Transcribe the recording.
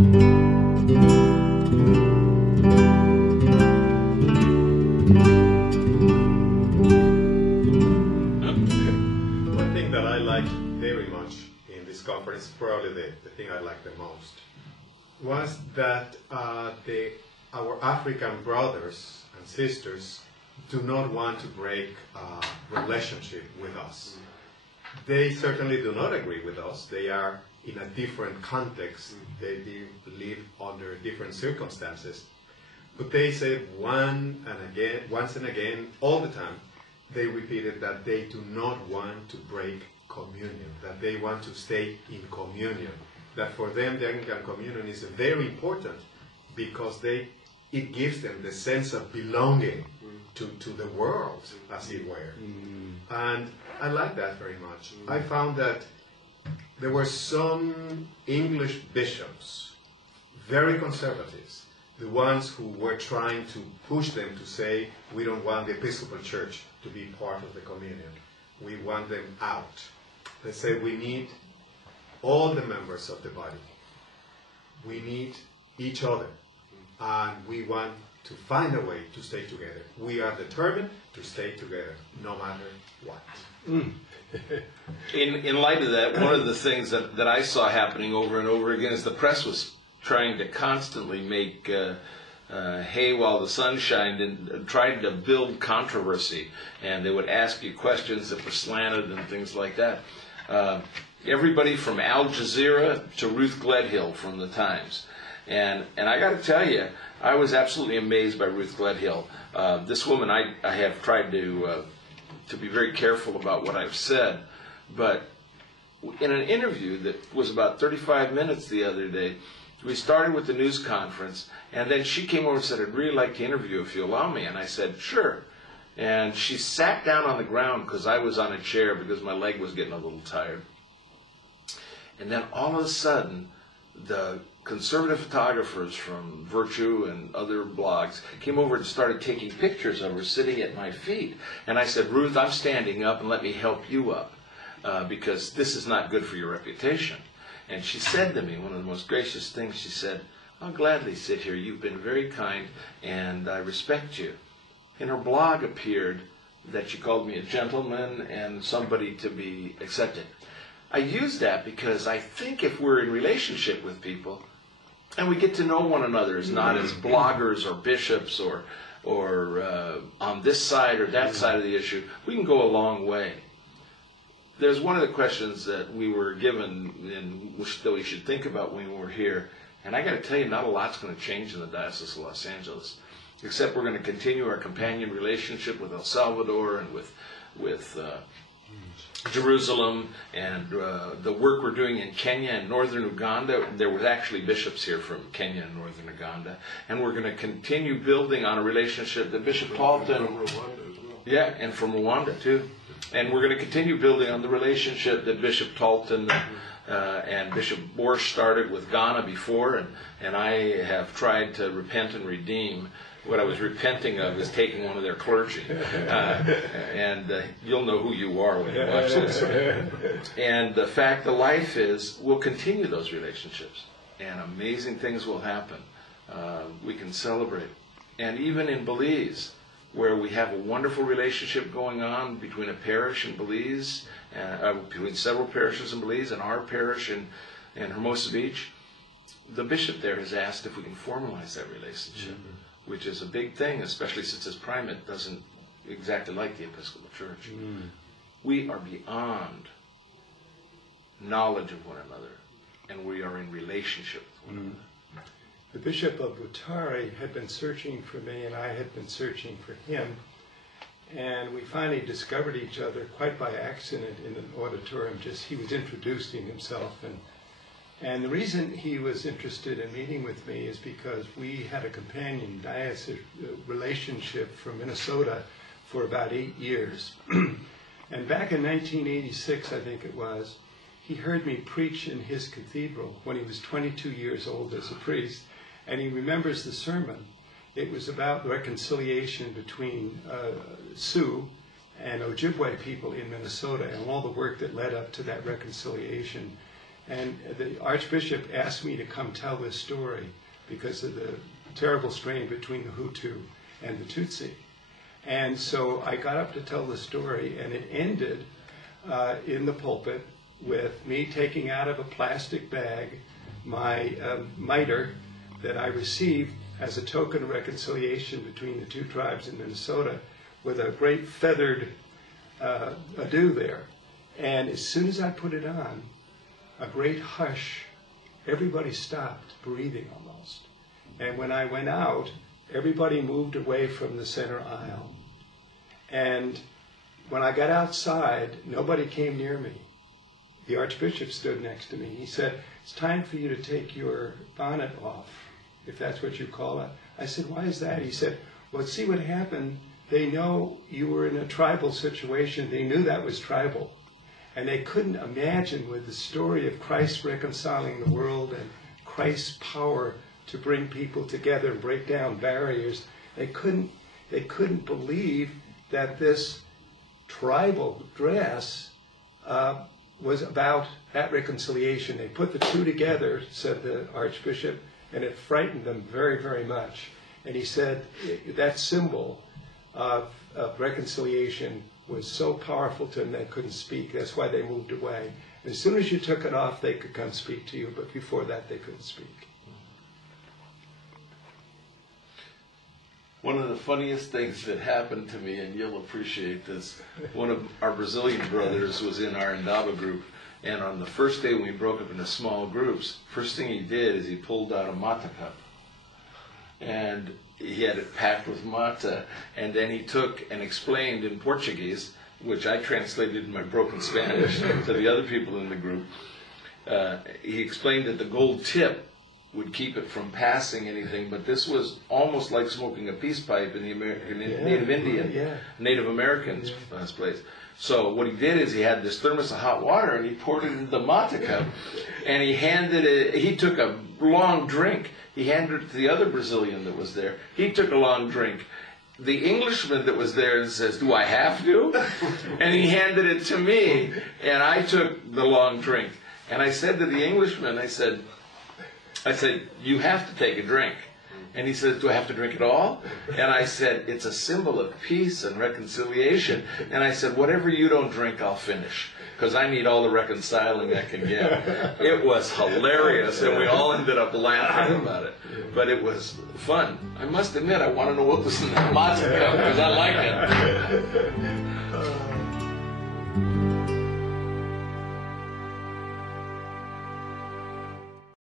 One thing that I liked very much in this conference, probably the thing I liked the most, was that our African brothers and sisters do not want to break a relationship with us. They certainly do not agree with us. They are in a different context. They live under different circumstances. But they say once and again, all the time, they repeated that they do not want to break communion, that they want to stay in communion, that for them the Anglican communion is very important because it gives them the sense of belonging to the world, as it were. And I like that very much. I found that there were some English bishops, very conservatives, the ones who were trying to push them to say, we don't want the Episcopal Church to be part of the communion. We want them out. They said we need all the members of the body. We need each other. And we want to find a way to stay together. We are determined to stay together, no matter what. In light of that, one of the things that I saw happening over and over again is the press was trying to constantly make hay while the sun shined and tried to build controversy. And they would ask you questions that were slanted and things like that. Everybody from Al Jazeera to Ruth Gledhill from the Times. And I got to tell you, I was absolutely amazed by Ruth Gledhill. This woman, I have tried to be very careful about what I've said, but in an interview that was about 35 minutes the other day, we started with the news conference, and then she came over and said, I'd really like to interview you if you allow me. And I said, sure. And she sat down on the ground because I was on a chair because my leg was getting a little tired. And then all of a sudden, the conservative photographers from Virtue and other blogs came over and started taking pictures of her sitting at my feet. And I said, Ruth, I'm standing up and let me help you up because this is not good for your reputation. And she said to me, one of the most gracious things, she said, I'll gladly sit here. You've been very kind and I respect you. In her blog appeared that she called me a gentleman and somebody to be accepted. I use that because I think if we're in relationship with people and we get to know one another as not as bloggers or bishops or on this side or that side of the issue, we can go a long way. There's one of the questions that we were given and that we should think about when we're here, and I got to tell you, not a lot's going to change in the Diocese of Los Angeles, except we're going to continue our companion relationship with El Salvador and with Jerusalem, and the work we're doing in Kenya and northern Uganda. There was actually bishops here from Kenya and northern Uganda, and we're going to continue building on a relationship that Bishop Talton, from Rwanda as well. yeah, and from Rwanda too, and we're going to continue building on the relationship that Bishop Talton and Bishop Borsch started with Ghana before, and I have tried to repent and redeem. What I was repenting of is taking one of their clergy. And you'll know who you are when you watch this. And the fact of life is, we'll continue those relationships. And amazing things will happen. We can celebrate. And even in Belize, where we have a wonderful relationship going on between a parish in Belize, between several parishes in Belize and our parish in Hermosa Beach, the bishop there has asked if we can formalize that relationship. Which is a big thing, especially since his primate doesn't exactly like the Episcopal Church. We are beyond knowledge of one another, and we are in relationship with one another. The Bishop of Butare had been searching for me, and I had been searching for him, and we finally discovered each other quite by accident in an auditorium. He was introducing himself, and the reason he was interested in meeting with me is because we had a companion diocese relationship from Minnesota for about 8 years. And back in 1986, I think it was, he heard me preach in his cathedral when he was 22 years old as a priest, and he remembers the sermon. It was about reconciliation between Sioux and Ojibwe people in Minnesota and all the work that led up to that reconciliation. And the Archbishop asked me to come tell this story because of the terrible strain between the Hutu and the Tutsi. And so I got up to tell the story, and it ended in the pulpit with me taking out of a plastic bag my mitre that I received as a token of reconciliation between the two tribes in Minnesota, with a great feathered ado there. And as soon as I put it on, a great hush, everybody stopped breathing almost. And when I went out, everybody moved away from the center aisle. And when I got outside, nobody came near me. The Archbishop stood next to me. He said, "It's time for you to take your bonnet off, if that's what you call it." I said, "Why is that?" He said, "Well, see what happened. They know you were in a tribal situation. They knew that was tribal. And they couldn't imagine, with the story of Christ reconciling the world and Christ's power to bring people together and break down barriers, they couldn't believe that this tribal dress was about that reconciliation. They put the two together," said the Archbishop, "and it frightened them very, very much." And he said that symbol of reconciliation was so powerful to them they couldn't speak. That's why they moved away. As soon as you took it off, they could come speak to you, but before that, they couldn't speak. One of the funniest things that happened to me, and you'll appreciate this, one of our Brazilian brothers was in our Indaba group, and on the first day when we broke up into small groups, first thing he did is he pulled out a mata cup. And he had it packed with mata, and then he took and explained in Portuguese, which I translated in my broken Spanish to the other people in the group. He explained that the gold tip would keep it from passing anything, but this was almost like smoking a peace pipe in the Native Americans' place. So what he did is he had this thermos of hot water, and he poured it into the mata cup, and he took a long drink. He handed it to the other Brazilian that was there. He took a long drink. The Englishman that was there says, "Do I have to?" And he handed it to me, and I took the long drink. And I said to the Englishman, I said, "You have to take a drink." And he says, "Do I have to drink it all?" And I said, "It's a symbol of peace and reconciliation." And I said, "Whatever you don't drink, I'll finish, because I need all the reconciling I can get." It was hilarious, and we all ended up laughing about it. But it was fun. I must admit, I want to know what was in that mata cup, because I like it.